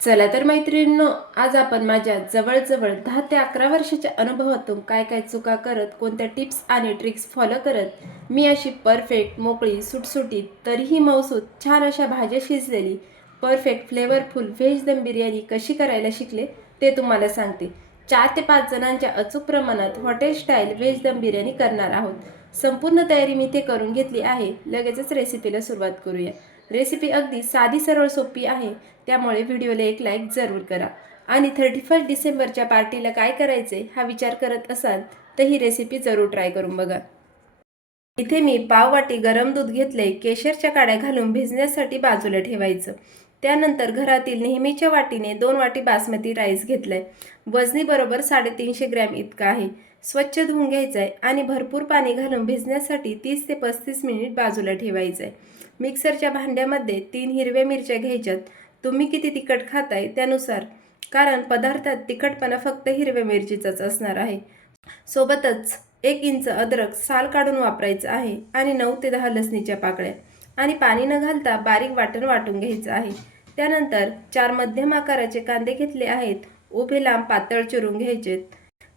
चला तर मैत्रिणींनो, आज आपण माझ्या जवळजवळ 10 ते 11 वर्षाच्या अनुभवातून काय काय चुका करत, कोणत्या टिप्स आणि ट्रिक्स फॉलो करत मी अशी परफेक्ट, मोकळी, सुटसुटीत, तरीही मौसूद छान अशा भाज्या शिजलेली परफेक्ट फ्लेवरफुल व्हेज दम बिर्याणी कशी करायला शिकले ते तुम्हाला सांगते। 4 ते 5 जणांच्या अचूक प्रमाणात हॉटेल स्टाईल व्हेज दम बिर्याणी करणार आहोत। संपूर्ण तयारी मी ते करून घेतली आहे। लगेचच रेसिपीला सुरुवात करूया। रेसिपी अगदी साधी सरळ सोपी आहे, त्यामुळे व्हिडिओला एक लाईक जरूर करा। आणि 31 डिसेंबरच्या पार्टीला काय करायचे हा विचार करत असाल तर ही रेसिपी जरूर ट्राय करून बघा। इथे मी पाव वाटी गरम दूध घेतले, केशरच्या काड्या घालून भिजण्यासाठी बाजूला ठेवायचं। त्यानंतर घरातील नेहमीच्या वाटीने 2 वाटी बासमती राईस घेतलाय। वजनी बरोबर 350 ग्रॅम इतका आहे। स्वच्छ धुवून घ्यायचा आहे आणि भरपूर पाणी घालून भिजण्यासाठी 30 ते 35 मिनिट बाजूला ठेवायचं आहे। मिक्सरच्या भांड्यामध्ये 3 हिरव्या मिरच्या घ्यायच्यात। तुम्ही किती तिखट खाताय त्यानुसार, कारण पदार्थात तिखटपणा फक्त हिरव्या मिरचीचाच असणार आहे। सोबतच 1 इंच अद्रक साल काढून वापरायचं आहे आणि 9 ते 10 लसणीच्या पाकळ्या आणि पाणी न घालता बारीक वाटण वाटून घ्यायचं आहे। त्यानंतर 4 मध्यम आकाराचे कांदे घेतले आहेत, उभे लांब पातळ चिरून घ्यायचेत।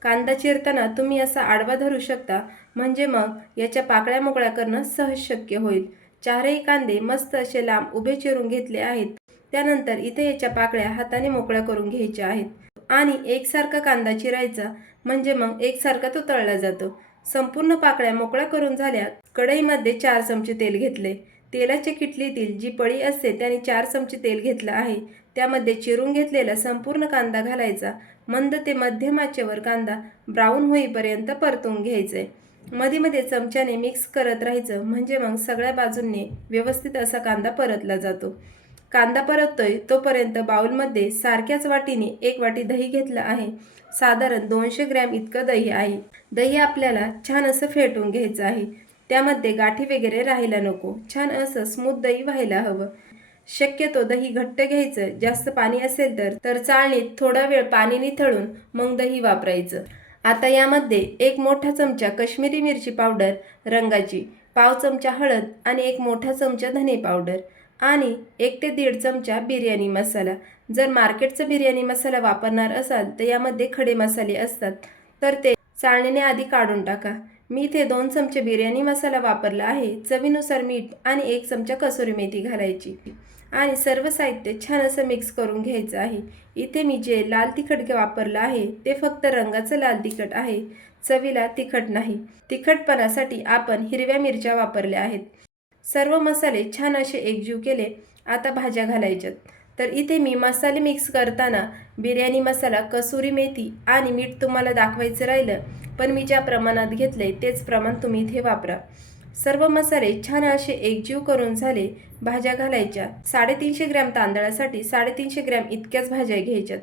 कांदा चिरताना तुम्ही असा आडवा धरू शकता, म्हणजे मग याच्या पाकळ्या मोकळ्या करणं सहज शक्य होईल। 4ही कांदे मस्त असे लांब उभे चिरून घेतले आहेत। त्यानंतर इथे याच्या पाकळ्या हाताने मोकळ्या करून घ्यायच्या आहेत आणि एकसारखा कांदा चिरायचा, म्हणजे मग एकसारखा तो तळला जातो। संपूर्ण पाकळ्या मोकळ्या करून झाल्या, कढईमध्ये 4 चमचे तेल घेतले। तेलाच्या किटलीतील जी पळी असते त्याने 4 चमचे तेल घेतलं आहे। त्यामध्ये चिरून घेतलेला संपूर्ण कांदा घालायचा। मंद ते मध्यम आचेवर कांदा ब्राऊन होईपर्यंत परतून घ्यायचे। मध्ये मध्ये चमच्याने मिक्स करत राहायचं, म्हणजे मग सगळ्या बाजूंनी व्यवस्थित असा कांदा परतला जातो। कांदा परततोय तोपर्यंत बाउलमध्ये सारख्याच वाटीने 1 वाटी दही घेतलं आहे। साधारण 200 ग्रॅम इतकं दही आहे। दही आपल्याला छान असं फेटून घ्यायचं आहे। त्यामध्ये गाठी वगैरे राहायला नको, छान असं स्मूथ दही व्हायला हवं। शक्यतो दही घट्ट घ्यायचं, जास्त पाणी असेल तर चाळणीत थोडा वेळ पाणी निथळून मग दही वापरायचं। आता यामध्ये 1 मोठा चमचा काश्मीरी मिरची पावडर रंगाची, पाव चमचा हळद आणि 1 मोठा चमचा धने पावडर आणि 1 ते 1.5 चमचा बिर्याणी मसाला। जर मार्केटचा बिर्याणी मसाला वापरणार असाल तर यामध्ये खडे मसाले असतात, तर ते चाळणीने आधी काढून टाका। मी इथे 2 चमचे बिर्याणी मसाला वापरला आहे। चवीनुसार मीठ आणि 1 चमचा कसुरी मेथी घालायची आणि सर्व साहित्य छान असं मिक्स करून घ्यायचं आहे। इथे मी जे लाल तिखट वापरलं आहे ते फक्त रंगाचं लाल तिखट आहे, चवीला तिखट नाही। तिखटपणासाठी आपण हिरव्या मिरच्या वापरल्या आहेत। सर्व मसाले छान असे एकजीव केले। आता भाज्या घालायच्यात। तर इथे मी मसाले मिक्स करताना बिर्याणी मसाला, कसुरी मेथी आणि मीठ तुम्हाला दाखवायचं राहिलं, पण मी ज्या प्रमाणात घेतले तेच प्रमाण तुम्ही इथे वापरा। सर्व मसाले छान असे एकजीव करून झाले, भाज्या घालायच्या। 350 ग्रॅम तांदळासाठी 350 ग्रॅम इतक्याच भाज्या घ्यायच्यात।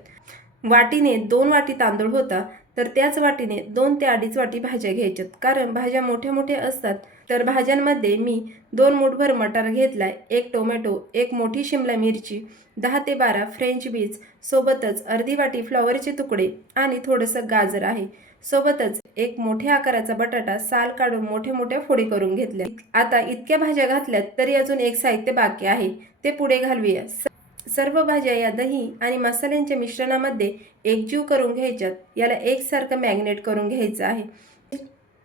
वाटीने 2 वाटी तांदूळ होता, तर त्याच वाटीने 2 ते 2.5 वाटी भाज्या घ्यायच्यात, कारण भाज्या मोठ्या मोठ्या असतात। तर भाज्यांमध्ये मी 2 मूठभर मटार घेतलाय, 1 टोमॅटो, 1 मोठी शिमला मिरची, 10 ते 12 फ्रेंच बीन्स, सोबतच अर्धी वाटी फ्लॉवरचे तुकडे आणि थोडंसं गाजर आहे। सोबतच 1 मोठ्या आकाराचा बटाटा साल काढून मोठ्या मोठ्या फोडी करून घेतल्या। आता इतक्या भाज्या घातल्यात तरी अजून एक साहित्य बाकी आहे, ते पुढे घालूया। सर्व भाज्या या दही आणि मसाल्यांच्या मिश्रणामध्ये एकजीव करून घ्यायच्यात। याला एकसारखं मॅग्नेट करून घ्यायचं आहे।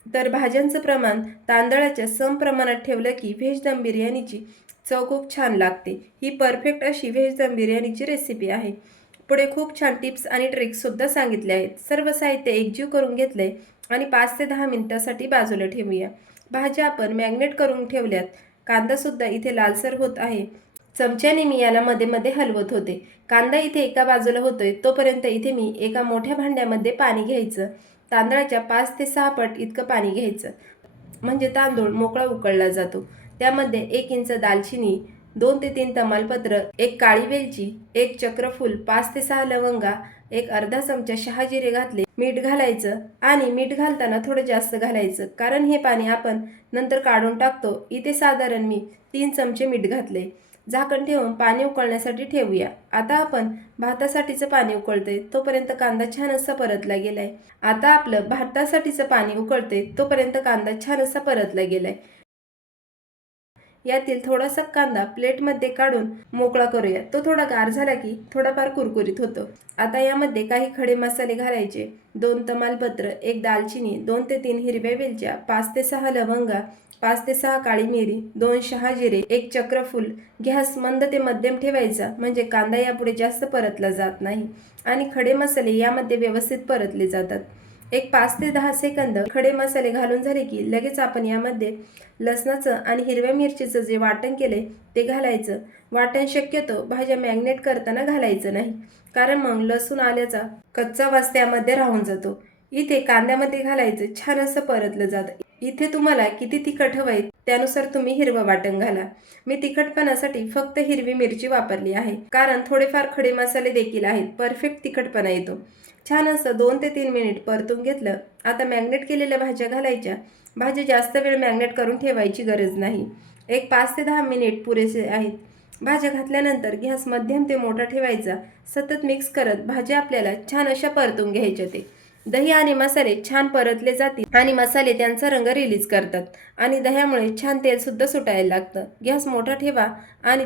तर भाज्यांचं प्रमाण तांदळाच्या सम प्रमाणात ठेवलं की व्हेज दम बिर्याणीची चव खूप छान लागते। ही परफेक्ट अशी व्हेज दम बिर्याणीची रेसिपी आहे। पुढे खूप छान टिप्स आणि ट्रिक्स सुद्धा सांगितले आहेत। सर्व साहित्य एकजीव करून घेतले आणि 5 ते 10 मिनिटांसाठी बाजूला ठेवूया। भाज्या आपण मॅग्नेट करून ठेवल्यात। कांदा सुद्धा इथे लालसर होत आहे। चमच्याने मी याला मध्ये मध्ये हलवत होते। कांदा इथे एका बाजूला होतोय तोपर्यंत इथे मी एका मोठ्या भांड्यामध्ये पाणी घ्यायचं। तांदळाच्या 5 ते 6 पट इतकं पाणी घ्यायचं, म्हणजे तांदूळ मोकळा उकळला जातो। त्यामध्ये 1 इंच दालचिनी, 2 ते 3 तमालपत्र, 1 काळी वेलची, 1 चक्रफूल, 5 ते 6 लवंगा, 1 अर्धा चमचा शहाजिरे घातले। मीठ घालायचं आणि मीठ घालताना थोडं जास्त घालायचं, कारण हे पाणी आपण नंतर काढून टाकतो। इथे साधारण मी 3 चमचे मीठ घातले। झाकण ठेवून पाणी उकळण्यासाठी ठेवूया। आता आपण भातासाठीचं पाणी उकळते तोपर्यंत कांदा छान असा परतला गेलाय। आता आपलं भातासाठीचं पाणी उकळते तोपर्यंत कांदा छान असा परतला गेलाय। यातील थोडासा कांदा प्लेटमध्ये काढून मोकळा करूया। तो थोडा गार झाला की थोडाफार कुरकुरीत होतो। आता यामध्ये काही खडे मसाले घालायचे। 2 तमालपत्र, 1 दालचिनी, 2 ते 3 हिरव्या वेलच्या, 5 ते 6 लवंगा, 5 ते 6 काळी मिरी, 2 शहाजिरे, 1 चक्रफूल। गॅस मंद ते मध्यम ठेवायचा, म्हणजे कांदा यापुढे जास्त परतला जात नाही आणि खडे मसाले यामध्ये व्यवस्थित परतले जातात। एक 5 ते 10 सेकंद खडे मसाले घालून झाले की लगेच आपण यामध्ये लसणाचं आणि हिरव्या मिरचीचं जे वाटण केले ते घालायचं। वाटण शक्यतो भाज्या मॅग्नेट करताना घालायचं नाही, कारण मग लसूण आल्याचा कच्चा वास त्यामध्ये राहून जातो। इथे कांद्यामध्ये घालायचं, छान असं परतलं जातं। इथे तुम्हाला किती तिखट हवंय त्यानुसार तुम्ही हिरवं वाटण घाला। मी तिखटपणासाठी फक्त हिरवी मिरची वापरली आहे, कारण थोडेफार खडे मसाले देखील आहेत, परफेक्ट तिखटपणा येतो। छान असं 2 ते 3 मिनिट परतून घेतलं। आता मॅग्नेट केलेल्या भाज्या घालायच्या। भाजी जास्त वेळ मॅग्नेट करून ठेवायची गरज नाही, एक 5 ते 10 मिनिट पुरेसे आहेत। भाज्या घातल्यानंतर गॅस मध्यम ते मोठा ठेवायचा। सतत मिक्स करत भाज्या आपल्याला छान अशा परतून घ्यायच्या। ते दही आणि मसाले छान परतले जातील आणि मसाले त्यांचा रंग रिलीज करतात आणि दह्यामुळे छान तेल सुद्धा सुटायला लागतं। गॅस मोठा ठेवा आणि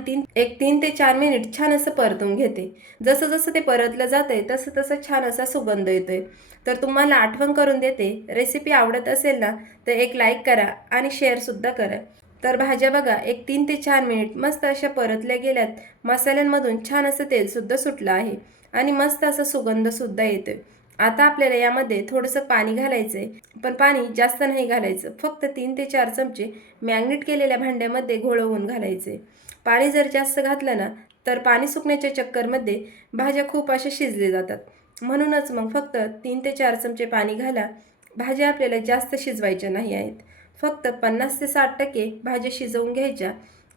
3 ते 4 मिनिट छान असं परतून घेते। जसं जसं ते परतलं जातंय तसं तसं छान असा सुगंध येतोय। तर तुम्हाला आठवण करून देते, रेसिपी आवडत असेल ना तर एक लाईक करा आणि शेअर सुद्धा करा। तर भाज्या बघा, एक 3 ते 4 मिनिट मस्त अशा परतल्या गेल्यात। मसाल्यांमधून छान असं तेल सुद्धा सुटलं आहे आणि मस्त असा सुगंध सुद्धा येतोय। आता आपल्याला यामध्ये थोडंसं पाणी घालायचंय, पण पाणी जास्त नाही घालायचं, फक्त 3 ते 4 चमचे मॅग्नेट केलेल्या भांड्यामध्ये घोळवून घालायचे। पाणी जर जास्त घातलं ना तर पाणी सुकण्याच्या चक्करमध्ये भाज्या खूप अशा शिजले जातात, म्हणूनच मग फक्त 3 ते 4 चमचे पाणी घाला। भाज्या आपल्याला जास्त शिजवायच्या नाही आहेत, फक्त 50 ते 60% भाज्या शिजवून घ्यायच्या।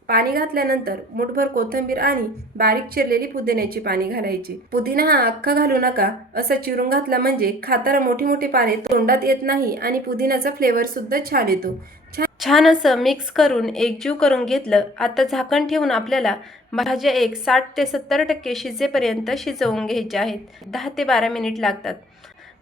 पाणी घातल्यानंतर मुठभर कोथिंबीर आणि बारीक चिरलेली पुदिन्याची पाने घालायची। पुदिना हा अख्खा घालू नका, असा चिरून घातला म्हणजे खाताना मोठी मोठी पाने तोंडात येत नाही आणि पुदिन्याचा फ्लेवर सुद्धा छान येतो। छान असं मिक्स करून एकजीव करून घेतलं। आता झाकण ठेवून आपल्याला भाज्या एक 60 ते 70% शिजेपर्यंत शिजवून घ्यायच्या आहेत। 10 ते 12 मिनिट लागतात।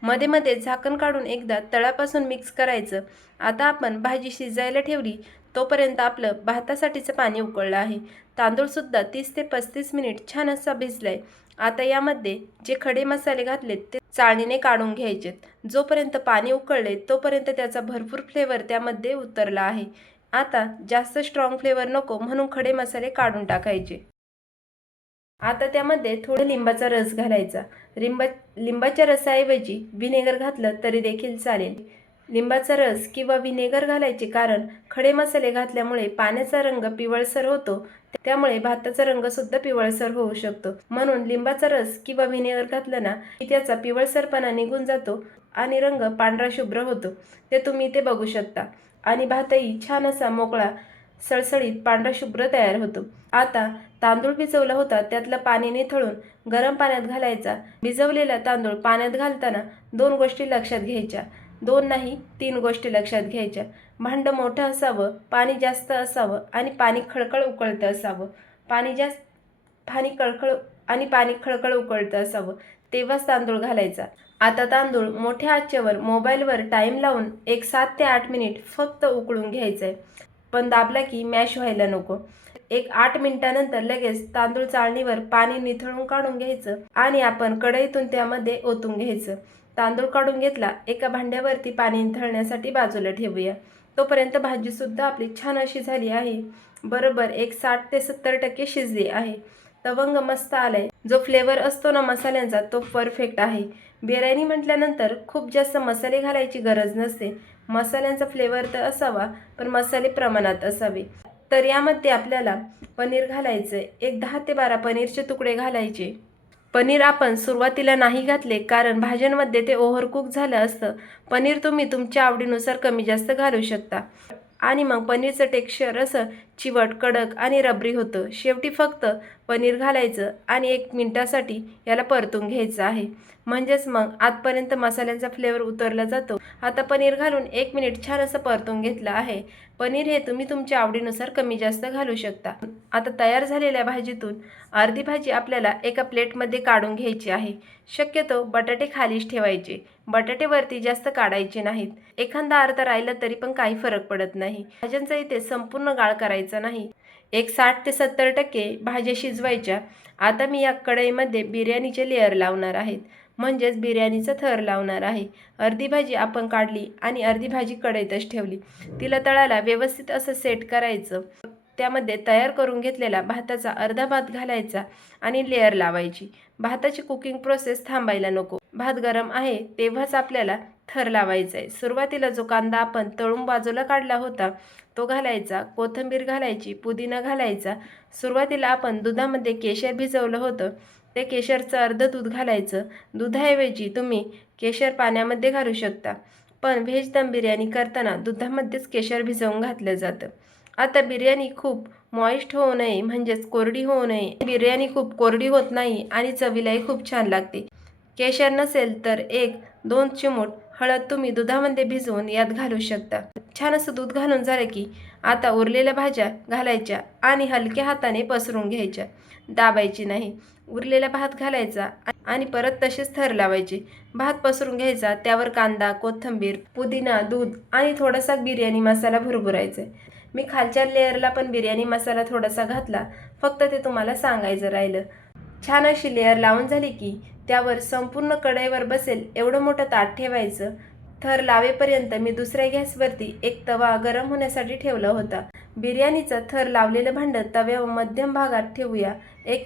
मध्ये मध्ये झाकण काढून एकदा तळापासून मिक्स करायचं। आता आपण भाजी शिजायला ठेवली तोपर्यंत आपलं भातासाठीचं पाणी उकळलं आहे। तांदूळ सुद्धा 30 ते 35 मिनिट छान असा भिजलाय। आता यामध्ये जे खडे मसाले घातलेत ते चाळणीने काढून घ्यायचेत। जोपर्यंत पाणी उकळले तोपर्यंत त्याचा भरपूर फ्लेवर त्यामध्ये उतरला आहे। आता जास्त स्ट्रॉंग फ्लेवर नको म्हणून खडे मसाले काढून टाकायचे। आता त्यामध्ये थोडं लिंबाचा रस घालायचा। लिंबाच्या रसाऐवजी व्हिनेगर घातलं तरी देखील चालेल। लिंबाचा रस किंवा व्हिनेगर घालायचे, कारण खडे मसाले घातल्यामुळे पाण्याचा रंग पिवळसर होतो, त्यामुळे भाताचा रंग सुद्धा पिवळसर होऊ शकतो। म्हणून लिंबाचा रस किंवा व्हिनेगर घातलं ना की त्याचा पिवळसरपणा निघून जातो आणि रंग पांढरा शुभ्र होतो। ते तुम्ही इथे बघू शकता आणि भातही छान असा मोकळा सळसळीत पांढरा शुभ्र तयार होतो। आता तांदूळ भिजवला होता त्यातलं पाणी निथळून गरम पाण्यात घालायचा। भिजवलेला तांदूळ पाण्यात घालताना 2 गोष्टी लक्षात घ्यायच्या, 2 नाही 3 गोष्टी लक्षात घ्यायच्या। भांडं मोठं असावं, पाणी जास्त असावं आणि पाणी खळखळ उकळतं असावं। पाणी खळखळ उकळतं असावं, तेव्हाच तांदूळ घालायचा। आता तांदूळ मोठ्या आचेवर मोबाईलवर टाईम लावून एक 7 ते 8 मिनिट फक्त उकळून घ्यायचंय, पण दाबला की मॅश व्हायला नको। एक 8 मिनिटानंतर लगेच तांदूळ चाळणीवर पाणी निथळून काढून घ्यायचं आणि आपण कढईतून त्यामध्ये ओतून घ्यायचं। तांदूळ काढून घेतला, एका भांड्यावरती पाणी निथळण्यासाठी बाजूला ठेवूया। तोपर्यंत भाजी सुद्धा आपली छान अशी झाली आहे, बरोबर एक 60 ते 70% शिजली आहे। तवंग मस्त आलाय। जो फ्लेवर असतो ना मसाल्यांचा तो परफेक्ट आहे। बिर्याणी म्हटल्यानंतर खूप जास्त मसाले घालायची गरज नसते। मसाल्यांचा फ्लेवर तर असावा, पण मसाले प्रमाणात असावे। तर यामध्ये आपल्याला पनीर घालायचंय, एक 10 ते 12 पनीरचे तुकडे घालायचे। पनीर आपण सुरुवातीला नाही घातले, कारण भाज्यांमध्ये ते ओव्हरकुक झालं असतं। पनीर तुम्ही तुमच्या आवडीनुसार कमी जास्त घालू शकता आणि मग पनीरचं टेक्स्चर असं चिवट, कडक आणि रबरी होतं। शेवटी फक्त पनीर घालायचं आणि 1 मिनिटासाठी याला परतून घ्यायचं आहे, म्हणजेच मग आतपर्यंत मसाल्यांचा फ्लेवर उतरला जातो। आता पनीर घालून 1 मिनिट छान असं परतून घेतलं आहे। पनीर हे तुम्ही तुमच्या आवडीनुसार कमी जास्त घालू शकता। आता तयार झालेल्या भाजीतून अर्धी भाजी आपल्याला एका प्लेटमध्ये काढून घ्यायची आहे। शक्यतो बटाटे खालीच ठेवायचे, बटाटे वरती जास्त काढायचे नाहीत। एखादा अर्धा राहिला तरी पण काही फरक पडत नाही। भाज्यांचा इथे संपूर्ण गाळ करायचा करायचा नाही. एक 60 ते 70% भाज्या शिजवायच्या. आता मी या कढईमध्ये बिर्याणीचे लेयर लावणार आहेत, म्हणजेच बिर्याणीचा थर लावणार आहे. अर्धी भाजी आपण काढली आणि अर्धी भाजी कढईतच ठेवली. तिला तळाला व्यवस्थित असं सेट करायचं. त्यामध्ये तयार करून घेतलेला भाताचा अर्धा भात घालायचा आणि लेयर लावायची. भाताची कुकिंग प्रोसेस थांबायला नको. भात गरम आहे तेव्हाच आपल्याला थर लावायचा आहे. सुरुवातीला जो कांदा आपण तळून बाजूला काढला होता तो घालायचा, कोथिंबीर घालायची, पुदिना घालायचा. सुरुवातीला आपण दुधामध्ये केशर भिजवलं होतं ते केशरचं अर्ध दूध घालायचं. दुधाऐवजी तुम्ही केशर पाण्यामध्ये घालू शकता, पण व्हेज दम बिर्याणी करताना दुधामध्येच केशर भिजवून घातलं जातं. आता बिर्याणी खूप मॉइस्ट होऊ नये, म्हणजेच कोरडी होऊ नये. बिर्याणी खूप कोरडी होत नाही आणि चवीलाही खूप छान लागते. केशर नसेल तर 1-2 चिमूट हळद तुम्ही दुधामध्ये भिजवून यात घालू शकता. छान असं दूध घालून झालं की आता उरलेल्या भाज्या घालायच्या आणि हलक्या हाताने पसरून घ्यायच्या, दाबायची नाही. उरलेला भात घालायचा आणि परत तसेच थर लावायचे. भात पसरून घ्यायचा, त्यावर कांदा, कोथिंबीर, पुदिना, दूध आणि थोडासा बिर्याणी मसाला भुरभुरायचा. मी खालच्या लेअरला पण बिर्याणी मसाला थोडासा घातला, फक्त ते तुम्हाला सांगायचं राहिलं. छान अशी लेअर लावून झाली की त्यावर संपूर्ण कढईवर बसेल एवढं मोठं ताट ठेवायचं. थर लावेपर्यंत मी दुसऱ्या गॅसवरती एक तवा गरम होण्यासाठी ठेवला होता. बिर्याणीचा थर लावलेलं भांडं तव्यावर मध्यम भागात ठेवूया.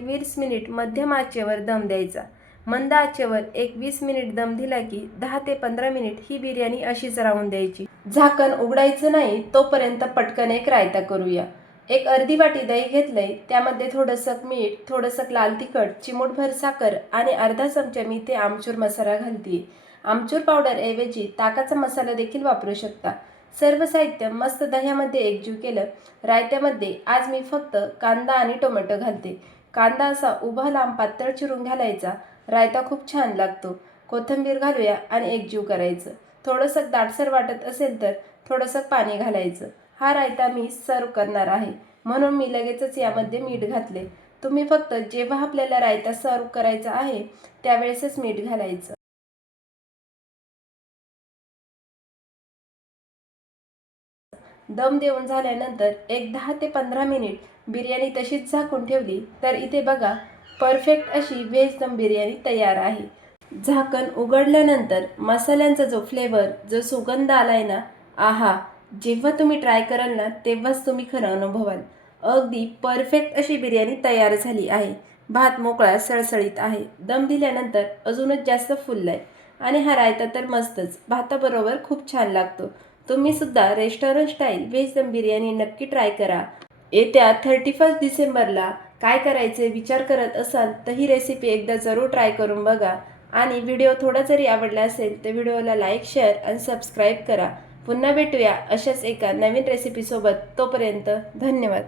20 मिनिट मध्यम आचेवर दम द्यायचा. मंद आचेवर 20 मिनिट दम दिला की 10 ते 15 मिनिट ही बिर्याणी अशीच राहून द्यायची. झाकण उघडायचं नाही. तोपर्यंत पटकन एक रायता करूया. एक अर्धी वाटी दही घेतलंय, त्यामध्ये थोडंसं मीठ, थोडंसं लाल तिखट, चिमूटभर साखर आणि अर्धा चमचा मी इथे आमचूर मसाला घालते. आमचूर पावडर ऐवजी ताकाचा मसाला देखील वापरू शकता. सर्व साहित्य मस्त दह्यामध्ये एकजीव केलं. रायत्यामध्ये आज मी फक्त कांदा आणि टोमॅटो घालते. कांदा असा उभा लांब पातळ चिरून घालायचा. रायता खूप छान लागतो. कोथिंबीर घालूया आणि एकजीव करायचं. थोडंसं दाटसर वाटत असेल तर थोडंसं पाणी घालायचं. हा रायता मी सर्व करणार आहे, म्हणून मी लगेचच यामध्ये मीठ घातले. तुम्ही फक्त जेव्हा आपल्याला रायता सर्व करायचा आहे त्यावेळेसच मीठ घालायचं. दम देऊन झाल्यानंतर एक 10 ते 15 मिनिट बिर्याणी तशीच झाकून ठेवली तर इथे बघा परफेक्ट अशी व्हेज दम बिर्याणी तयार आहे. झाकण उघडल्यानंतर मसाल्यांचा जो फ्लेवर, जो सुगंध आलाय ना, आहा! जेव्हा तुम्ही ट्राय कराल ना तेव्हाच तुम्ही खरं अनुभवाल. अगदी परफेक्ट अशी बिर्याणी तयार झाली आहे. भात मोकळा सळसळीत आहे. दम दिल्यानंतर अजूनच जास्त फुललाय आणि हा रायता तर मस्तच भाताबरोबर खूप छान लागतो. तुम्ही सुद्धा रेस्टॉरंट स्टाईल व्हेज दम बिर्याणी नक्की ट्राय करा. येत्या 31 डिसेंबरला काय करायचे विचार करत असाल तर ही रेसिपी एकदा जरूर ट्राय करून बघा. आणि व्हिडिओ थोडा जरी आवडला असेल तर व्हिडिओला लाईक, शेअर आणि सबस्क्राईब करा. पुन्हा भेटूया अशाच एका नवीन रेसिपीसोबत. तोपर्यंत धन्यवाद.